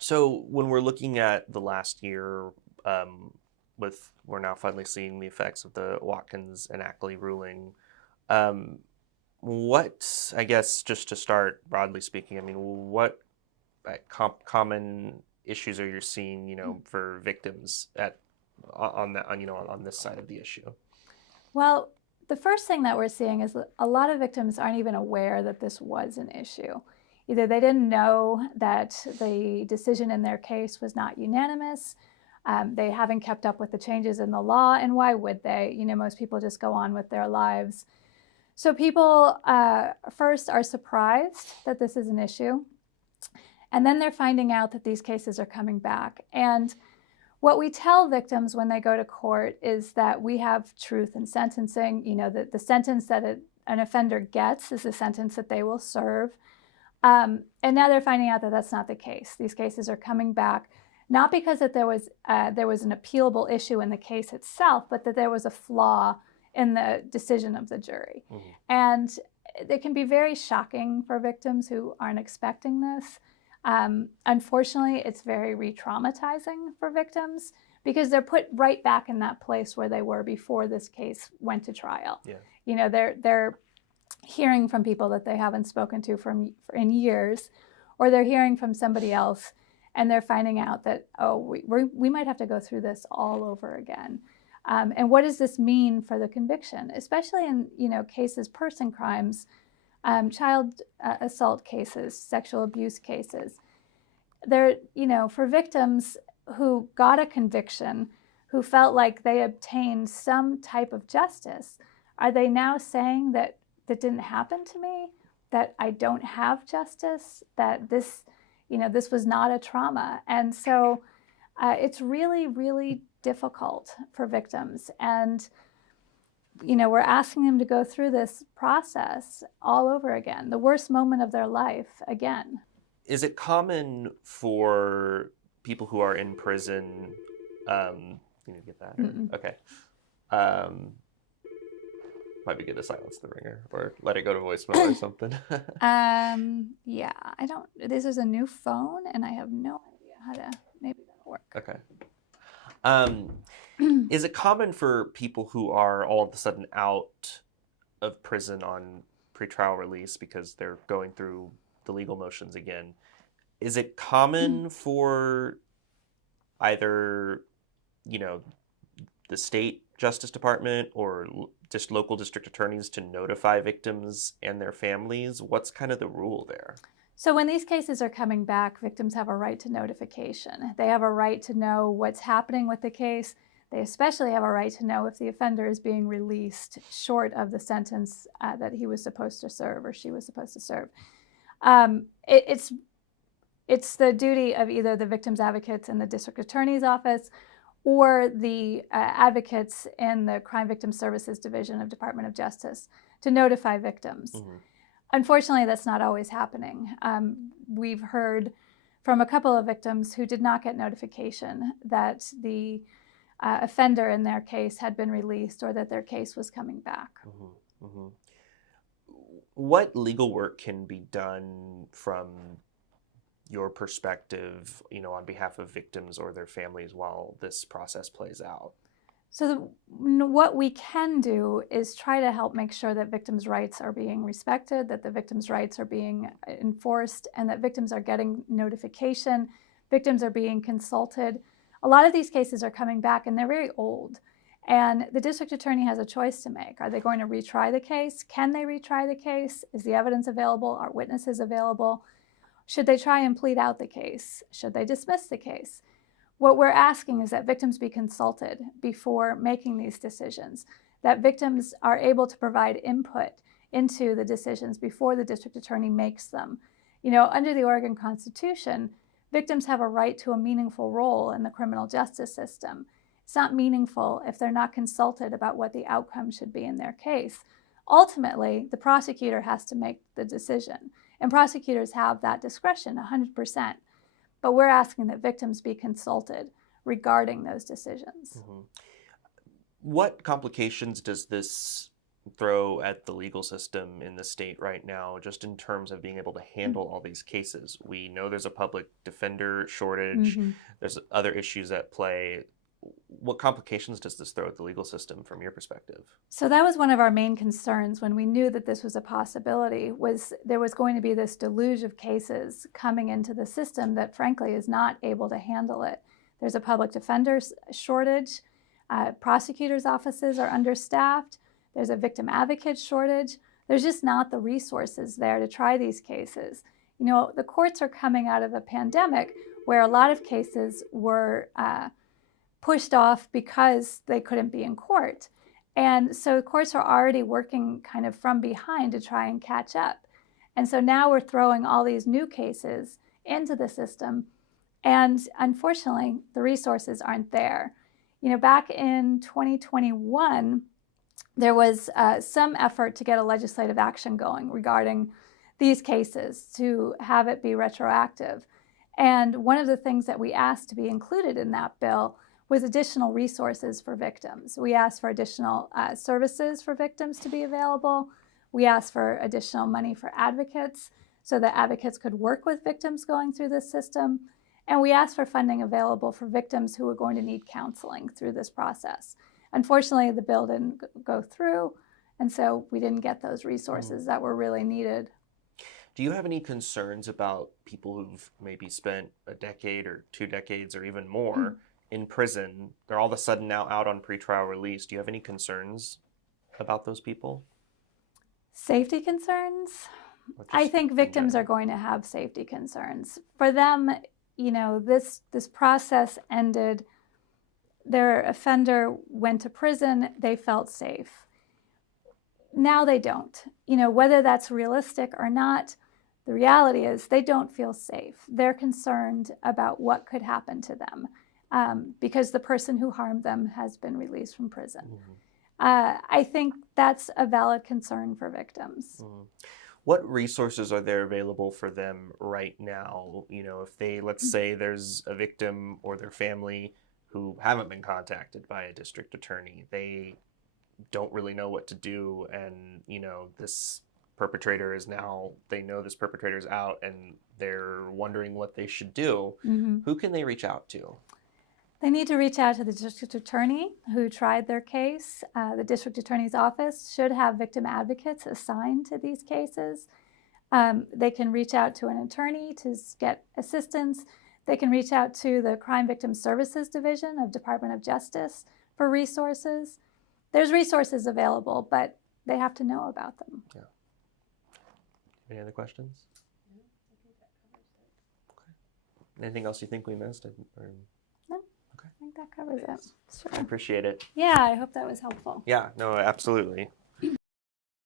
So when we're looking at the last year, we're now finally seeing the effects of the Watkins and Ackley ruling. Um, what, I guess, just to start broadly speaking, I mean, what common issues are you seeing, for victims on this side of the issue? Well, the first thing that we're seeing is that a lot of victims aren't even aware that this was an issue. Either they didn't know that the decision in their case was not unanimous, they haven't kept up with the changes in the law, and why would they? Most people just go on with their lives. So people first are surprised that this is an issue, and then they're finding out that these cases are coming back. And what we tell victims when they go to court is that we have truth in sentencing, that the sentence that an offender gets is the sentence that they will serve. And now they're finding out that that's not the case. These cases are coming back, not because that there was an appealable issue in the case itself, but that there was a flaw in the decision of the jury. Mm-hmm. And it can be very shocking for victims who aren't expecting this. Unfortunately, it's very re-traumatizing for victims because they're put right back in that place where they were before this case went to trial. Yeah. They're hearing from people that they haven't spoken to in years, or they're hearing from somebody else, and they're finding out that, we might have to go through this all over again. And what does this mean for the conviction, especially in cases, person crimes, child assault cases, sexual abuse cases? They're, for victims who got a conviction, who felt like they obtained some type of justice, are they now saying that didn't happen to me, that I don't have justice, that this was not a trauma? And so it's really, really difficult for victims. And we're asking them to go through this process all over again, the worst moment of their life again. Is it common for people who are in prison, you need to get that? Okay. Might be good to silence the ringer or let it go to voicemail or something. Yeah, I don't, this is a new phone and I have no idea how to, maybe that'll work. Okay. Is it common for people who are all of a sudden out of prison on pretrial release because they're going through the legal motions again? Is it common for either, the state justice department or just local district attorneys to notify victims and their families? What's kind of the rule there? So when these cases are coming back, victims have a right to notification. They have a right to know what's happening with the case. They especially have a right to know if the offender is being released short of the sentence that he was supposed to serve or she was supposed to serve. It's the duty of either the victims' advocates in the district attorney's office or the advocates in the Crime Victim Services Division of Department of Justice to notify victims. Mm-hmm. Unfortunately, that's not always happening. We've heard from a couple of victims who did not get notification that the offender in their case had been released or that their case was coming back. Mm-hmm. Mm-hmm. What legal work can be done from your perspective, on behalf of victims or their families while this process plays out? So what we can do is try to help make sure that victims' rights are being respected, that the victims' rights are being enforced, and that victims are getting notification, victims are being consulted. A lot of these cases are coming back and they're very old. And the district attorney has a choice to make. Are they going to retry the case? Can they retry the case? Is the evidence available? Are witnesses available? Should they try and plead out the case? Should they dismiss the case? What we're asking is that victims be consulted before making these decisions, that victims are able to provide input into the decisions before the district attorney makes them. Under the Oregon Constitution, victims have a right to a meaningful role in the criminal justice system. It's not meaningful if they're not consulted about what the outcome should be in their case. Ultimately, the prosecutor has to make the decision, and prosecutors have that discretion 100%. But we're asking that victims be consulted regarding those decisions. Mm-hmm. What complications does this throw at the legal system in the state right now, just in terms of being able to handle all these cases? We know there's a public defender shortage, Mm-hmm. there's other issues at play. What complications does this throw at the legal system from your perspective? So that was one of our main concerns when we knew that this was a possibility, was there was going to be this deluge of cases coming into the system that frankly is not able to handle it. There's a public defender shortage. Prosecutors' offices are understaffed. There's a victim advocate shortage. There's just not the resources there to try these cases. You know, the courts are coming out of a pandemic where a lot of cases were pushed off because they couldn't be in court. And so courts are already working kind of from behind to try and catch up. And so now we're throwing all these new cases into the system. And unfortunately, the resources aren't there. You know, back in 2021, there was some effort to get a legislative action going regarding these cases to have it be retroactive. And one of the things that we asked to be included in that bill was additional resources for victims. We asked for additional services for victims to be available. We asked for additional money for advocates so that advocates could work with victims going through this system. And we asked for funding available for victims who were going to need counseling through this process. Unfortunately, the bill didn't go through, and so we didn't get those resources that were really needed. Do you have any concerns about people who've maybe spent a decade or 2 decades or even more in prison? They're all of a sudden now out on pretrial release. Do you have any concerns about those people? Safety concerns? Or just I think in victims are general? going to have safety concerns. For them, you know, this process ended. Their offender went to prison, they felt safe. Now they don't. You know, whether that's realistic or not, the reality is they don't feel safe. They're concerned about what could happen to them because the person who harmed them has been released from prison. I think that's a valid concern for victims. What resources are there available for them right now? You know, if they, let's say there's a victim or their family who haven't been contacted by a district attorney, they don't really know what to do, and, you know, this perpetrator is now, they know this perpetrator is out and they're wondering what they should do. Who can they reach out to? They need to reach out to the district attorney who tried their case. The district attorney's office should have victim advocates assigned to these cases. They can reach out to an attorney to get assistance. They can reach out to the Crime Victim Services Division of Department of Justice for resources. There's resources available, but they have to know about them. Yeah. Any other questions? Okay. Anything else you think we missed? No, I think that covers it. I Sure. appreciate it. Yeah, I hope that was helpful. Yeah, no, absolutely.